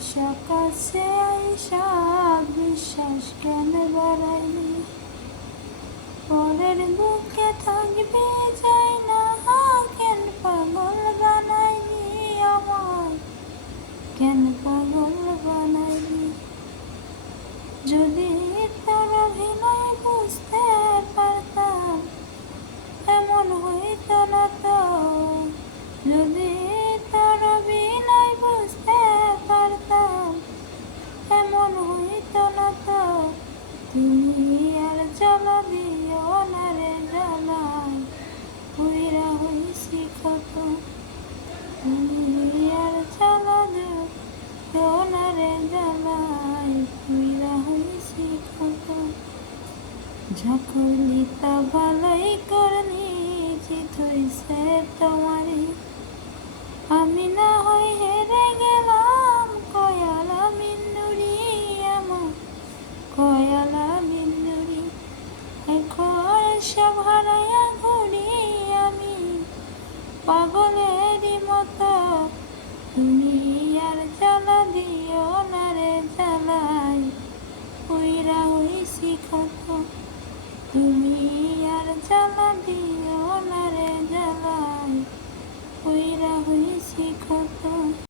কাছে আইসা বিশ্বাস কেন বাড়াইলি, পরের বুকে থাকবি যাই না কেন পাগল বানাইলি আমায়, কেন পাগল বানাইলি। যদি তোর অভিনয় বুঝতে পারতাম এমন হইতো না তো, যদি তোর অভিনয় বুঝতে পারতাম এমন হইতো না তো। তুমি আর জ্বালা দিও না রে জ্বালায় পুইরা হইছি ক্ষত, তুমি আর জ্বালা দিও না রে জ্বালায় পুইরা হইছি ক্ষত। যা করলি তা ভালোই করলি, জিত হইছে তোমারই, আমি না হয় হেরে গেলাম কয়ালা মিন্নুরি, আমার কয়ালা মিন্নুরি। এখন সব হারাইয়া ঘুরি আমি পাগলেরই মতো, তুমি আর জ্বালা দিও না রে জ্বালাই পুইরা হইছি ক্ষত, তুমি আর জ্বালা দিও না রে জ্বালাই পুইরা হইছি ক্ষত।